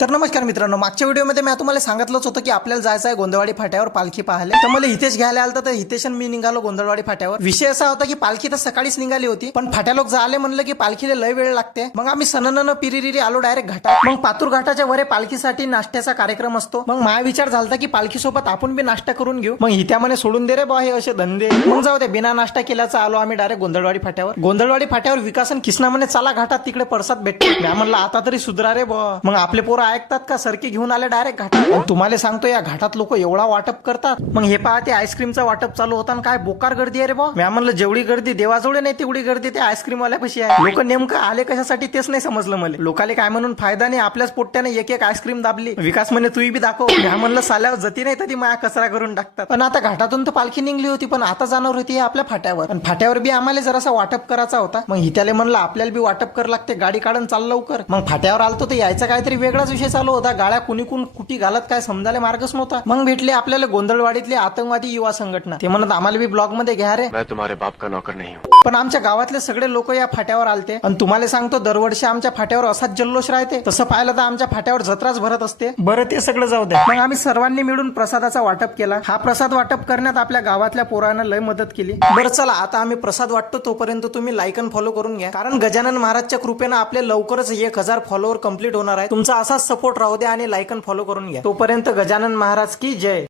तर नमस्कार मित्रांनो, मागच्या व्हिडिओमध्ये मी तुम्हाला सांगितलंच होतं की आपल्याला जायचं आहे गोंधळवाडी फाट्यावर पालखी पाहायला. तर मला हितेश घ्यायला आलं तर हितेश मी निघालो गोंधळवाडी फाट्यावर. विषय असा होता की पालखी तर सकाळीच निघाली होती, पण फाट्या लोक जाले म्हणलं की पालखीला लय वेळ लागते. मग आम्ही सननन पिरिरिरी आलो डायरेक्ट घाटात. मग पातूर घाटाच्या वरे पालखीसाठी नाश्त्याचा कार्यक्रम असतो. मग माझा विचार झाला की पालखी सोबत आपण बी नाश्ता करून घेऊ. मग हित्यामध्ये सोडून दे रे बा हे असे धंदे. मग जाऊ दे, बिना नाश्ता केल्याचा आलो आम्ही डायरेक्ट गोंधळवाडी फाट्यावर. गोंधळवाडी फाट्यावर विकासन किसना म्हणे चला घाटात तिकडे प्रसाद भेटतो. मी म्हणलं आता तरी सुधरा रे बा. मग आपले पोरं ऐकतात का, सरकी घेऊन आले डायरेक्ट घाटात. तुम्हाला सांगतो या घाटात लोक एवढा वाटप करतात. मग हे पहा, ते आईस्क्रीमचं वाटप चालू होता आणि काय बोकार गर्दी आहे रे बा. मी म्हणलं जेवढी गर्दी देवाजवळ नाही तेवढी गर्दी ते आईस्क्रीम वाल्यापाशी आहे. लोक नेमकं आले कशासाठी तेच नाही समजलं मला. लोकाले काय म्हणून फायदा नाही, आपल्याच पोट्ट्याने एक एक आईस्क्रीम दाबली. विकास म्हणे तू बी दाखव. मी म्हणलं साल्यावर जती नाही तरी माया कचरा करून टाकतात. पण आता घाटातून तर पालखी निघली होती, पण आता जाणार होती आपल्या फाट्यावर. आणि फाट्यावर बी आम्हाला जरासा वाटप करायचा होता. मग हित्याला म्हणलं आपल्याला बी वाटप कर लागते, गाडी काढून चाल लवकर. मग फाट्यावर आलतो तर यायचा काहीतरी वेगळाच विषय चालू होता. गाड्या कुणी कुठे घालत काय समजायला मार्गच नव्हता. मग भेटले आपल्याला गोंधळवाडीतले आतंकवादी युवा संघटना. ते म्हणत आम्हाला बी ब्लॉग मध्ये घ्या रे, मैं तुम्हारे बाप का नौकर नहीं हूँ. पण आमच्या गावातले सगळे लोक या फाट्यावर आलते. आणि तुम्हाला सांगतो दरवर्षी आमच्या फाट्यावर असाच जल्लोष राहते. तसं पाहिलं तर आमच्या फाट्यावर जत्राच भरत असते. बरं ते सगळं जाऊ द्या. मग आम्ही सर्वांनी मिळून प्रसादाचा वाटप केला. हा प्रसाद वाटप करण्यात आपल्या गावातल्या पोरांना लय मदत केली. बरं चला, आता आम्ही प्रसाद वाटतो तोपर्यंत तुम्ही लाईक आणि फॉलो करून घ्या. कारण गजानन महाराजच्या कृपेनं आपले लवकरच 1000 फॉलोअर कंप्लीट होणार आहे. तुमचा असाच सपोर्ट राहू द्या आणि लाईक आणि फॉलो करून घ्या. तोपर्यंत गजानन महाराज की जय.